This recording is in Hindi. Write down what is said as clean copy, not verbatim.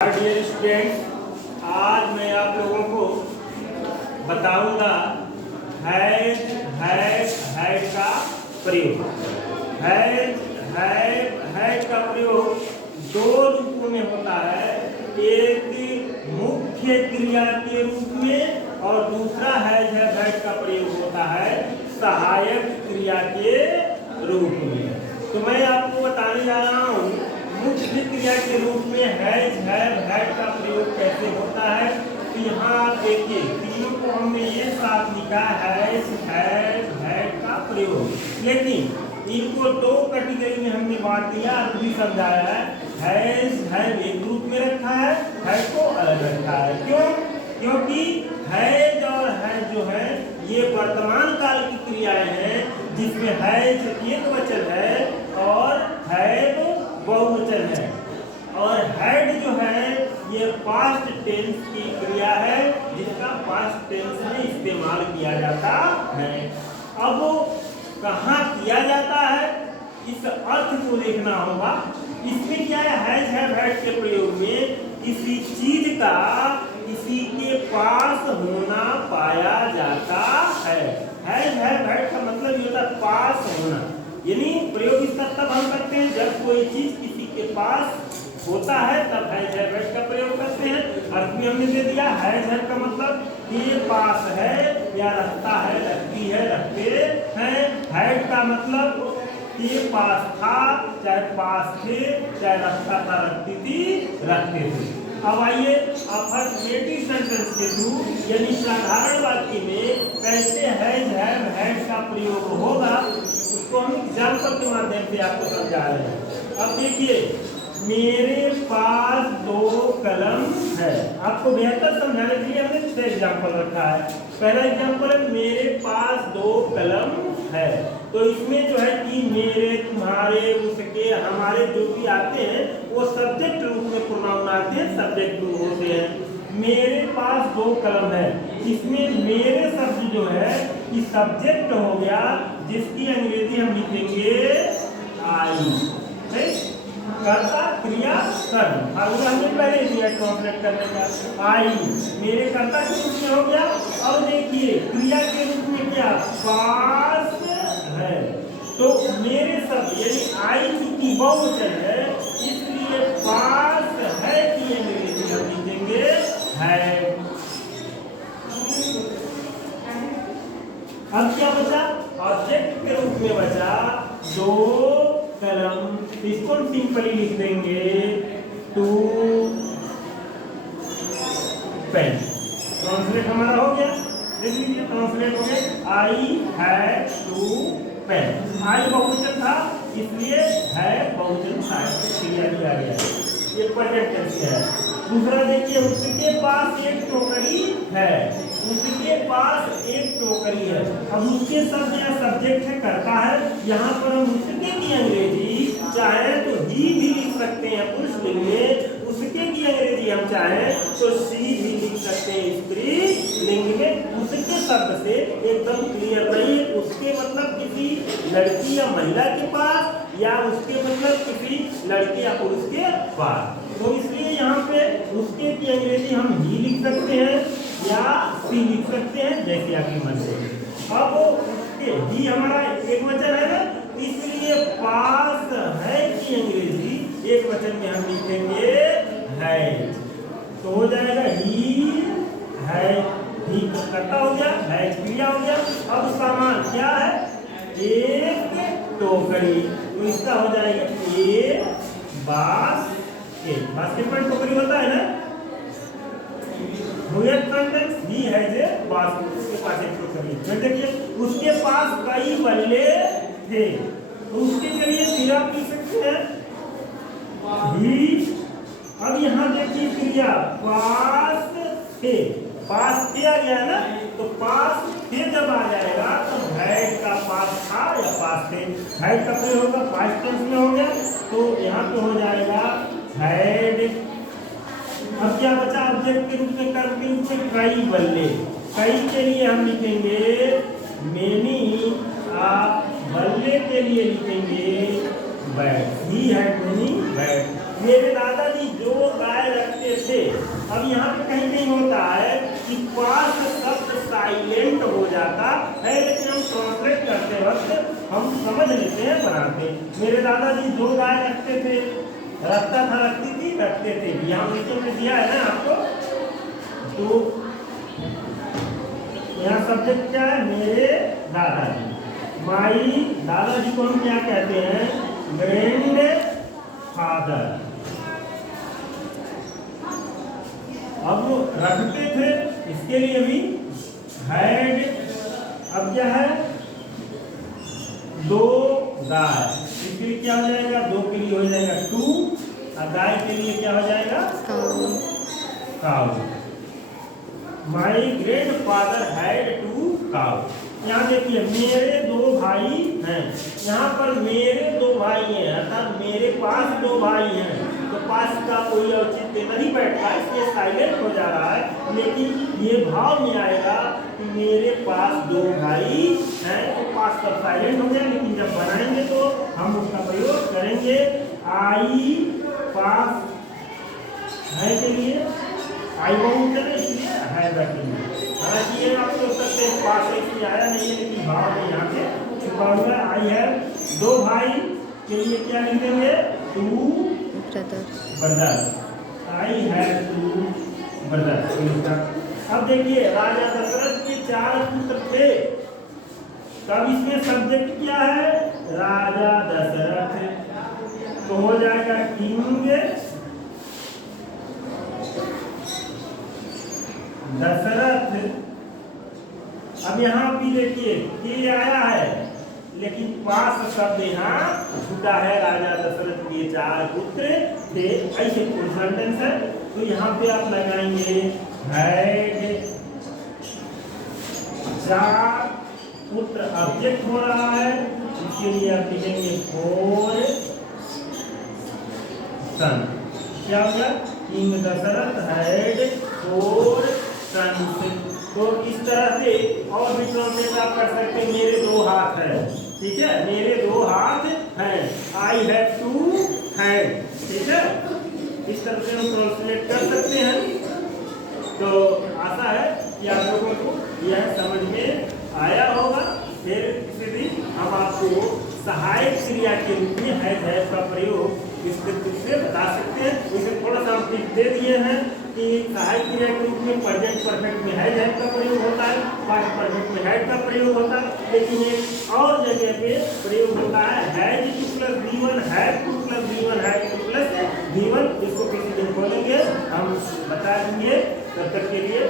डियर स्टूडेंट, आज मैं आप लोगों को बताऊंगा हैड का प्रयोग। हैड का प्रयोग दो रूपों में होता है, एक मुख्य क्रिया के रूप में और दूसरा हैड का प्रयोग होता है सहायक क्रिया के रूप में। तो मैं आपको बताने जा रहा हूँ मुख्य क्रिया के रूप में हैड का प्रयोग कैसे होता है। तो यहाँ आप देखिए, तीनों को हमने ये साथ लिखा है हैड का प्रयोग, लेकिन इनको दो कैटेगरी में हमने बांट दिया और भी समझाया है। हैड एक ग्रुप में रखा है, हैड को अलग रखा है। क्यों? क्योंकि हैड और हैड जो है ये वर्तमान काल की क्रियाएं हैं, जिसमें हैड एक वचन है और हैड बहुवचन है, और हैड जो है ये पास्ट टेंस की क्रिया है जिसका पास्ट टेंस में इस्तेमाल किया जाता है। अब कहाँ किया जाता है, इस अर्थ को देखना होगा। इसमें क्या है, हैड के प्रयोग में किसी चीज का किसी के पास होना पाया जाता है। हैड का मतलब ये होता है पास होना, यानी प्रयोग इसका तब हम करते हैं जब कोई चीज किसी के पास होता है, तब हैड का प्रयोग करते हैं। अर्थ में हमने दे दिया हैड का मतलब के पास है या रखता है, रखती है, रखते हैं। हैड का मतलब के पास था, चाहे पास थे, चाहे रखता था, रखती थी, रखते थे। अब आइए अफर्मेटिव सेंटेंस के थ्रू यानी साधारण वाक्य में कैसे हैड का प्रयोग होगा, उसको हम एग्जाम्पल के माध्यम से आपको समझा रहे हैं। अब देखिए, मेरे पास दो कलम है। आपको बेहतर समझाने के लिए हमने 6 एग्जाम्पल रखा है। पहला एग्जाम्पल है मेरे पास दो कलम है। तो इसमें जो है कि मेरे, तुम्हारे, उसके, हमारे जो भी आते हैं वो सब्जेक्ट रूप में प्रोनाउन आते हैं, सब्जेक्ट रूप होते हैं। मेरे पास दो कलम है, इसमें मेरे शब्द जो है कि सब्जेक्ट हो गया, जिसकी अंग्रेजी हम लिखेंगे आई। कर्ता क्रिया कर्म, और हमने पहले दिया ट्रांसलेट करने का। आई मेरे कर्ता के रूप में हो गया। और देखिए क्रिया के रूप में क्या, पास है। तो मेरे शब्द यानी आई की बहुवचन है, इसलिए पास है की अंग्रेजी हम लिखेंगे है। अब क्या बचा, ऑब्जेक्ट के रूप में बचा दो कलम, इसको सिंपली लिख देंगे टू पेन। ट्रांसलेट हमारा हो गया, देख लीजिए ट्रांसलेट हो गया। I had two pen. I बहुवचन था इसलिए है बहुवचन क्रिया भी आ गया, ये प्रेजेंट टेंस है। दूसरा देखिए, उसके पास एक टोकरी है, उसके पास एक टोकरी है। अब उसके शब्द या सब्जेक्ट है, करता है। यहाँ पर हम उसके की अंग्रेजी चाहे तो ही भी लिख सकते हैं पुरुष लिंग में, उसके की अंग्रेजी हम चाहे तो सी भी लिख सकते हैं स्त्रीलिंग में। उसके शब्द से एकदम क्लियर नहीं, उसके मतलब किसी लड़की या महिला के पास, या उसके मतलब किसी लड़के या पुरुष के पास। तो इसलिए यहाँ पे उसके की अंग्रेजी हम ही लिख सकते हैं या सी लिख सकते हैं, जैसे आपकी मर्जी। अब उसके ही हमारा एक वचन है ना, इसलिए पास है की अंग्रेजी एक वचन में हम लिखेंगे है। तो हो जाएगा ही है, ही करता हो गया, है क्रिया हो गया। अब सामान क्या है, एक टोकरी, तो इसका हो जाएगा ए बास्केट। बास्केट पर टोकरी होता है ना, ही है जे बास्केट, उसके पास एक टोकरी है। फिर देखिए, उसके पास कई बल्ले थे, तो उसके लिए फिर आप लिख सकते हैं ही। अब यहाँ देखिए क्रिया पास थे, पास थे आ गया ना, तो पास थे जब आ जाएगा तो हैड का पास था या पास थे, हैड का प्रयोग होगा, पास्ट टेंस में हो गया, तो यहाँ पे हो जाएगा हैड। अब क्या बचा, ऑब्जेक्ट के रूप में, कर्म के रूप में कई बल्ले। कई के लिए हम लिखेंगे मेनी, आप बल्ले के लिए लिखेंगे bat. He had many bat. मेरे दादाजी जो गाय रखते थे। अब यहाँ पे कहीं कहीं होता है कि पास शब्द साइलेंट हो जाता है, लेकिन हम ट्रांसलेट करते वक्त हम समझ लेते हैं, बनाते। मेरे दादाजी जो गाय रखते थे, रखता था, रखती थी, रखते थे। यहाँ नीचे में दिया है ना आपको, तो यहाँ सब्जेक्ट क्या है? मेरे दादाजी। माई, दादाजी को हम क्या कहते हैं? Grand father. अब वो रखते थे, इसके लिए भी हैड। अब क्या है? दो गाय, इसके लिए क्या हो जाएगा? दो के लिए हो जाएगा टू, और गाय के लिए क्या हो जाएगा? Cow. My grandfather had two cow. यहाँ देखिए मेरे दो भाई हैं, यहाँ पर मेरे दो भाई हैं, अर्थात मेरे पास दो भाई हैं। तो पास का कोई औचित्य नहीं बैठता, इसलिए साइलेंट हो जा रहा है। लेकिन ये भाव में आएगा कि मेरे पास दो भाई हैं, तो पास का साइलेंट हो गया। लेकिन जब बनाएंगे तो हम उसका प्रयोग करेंगे आई पास है के लिए, आई बहुत है इसलिए है के लिए। हालांकि ये आप सोच सकते हैं पास इसलिए आया नहीं है, लेकिन भाव में यहाँ पे छुपा हुआ है। आई है दो भाई के लिए क्या लिख देंगे? Two brothers. I have two brothers. अब देखिए राजा दशरथ के 4 पुत्र थे। तब इसमें सब्जेक्ट क्या है? राजा दशरथ। तो हो जाएगा किंग दशरथ। अब यहाँ भी देखिए के आया है, लेकिन पास शब्द यहाँ छूटा है। राजा दशरथ के 4 पुत्र थे, ऐसे फुल सेंटेंस है। तो यहाँ पे आप लगाएंगे हैड 4 पुत्र, ऑब्जेक्ट हो रहा है, इसके लिए आप लिखेंगे 4 सन। क्या हो गया? King Dasharath had 4 sons. तो इस तरह से और भी ट्रांसलेट आप कर सकते हैं। मेरे 2 हाथ हैं, ठीक है, मेरे 2 हाथ हैं। आई हैव 2 हैंड, ठीक है। इस तरह से हम ट्रांसलेट कर सकते हैं। तो आशा है कि आप लोगों को यह समझ में आया होगा। फिर किसी दिन हम आपको सहायक क्रिया के रूप में हैव का प्रयोग विस्तृत रूप से बता सकते हैं। इसे थोड़ा सा हम टिप दे दिए हैं कि सहायक क्रिया के रूप में प्रेजेंट परफेक्ट में हैव का प्रयोग होता है, पास्ट परफेक्ट में हैड का प्रयोग होता है। लेकिन एक और जगह पे प्रयोग होता है has two plus V1, have two plus V1, have two plus V1। इसको किसी दिन खोलेंगे, हम बता देंगे। तब तक के लिए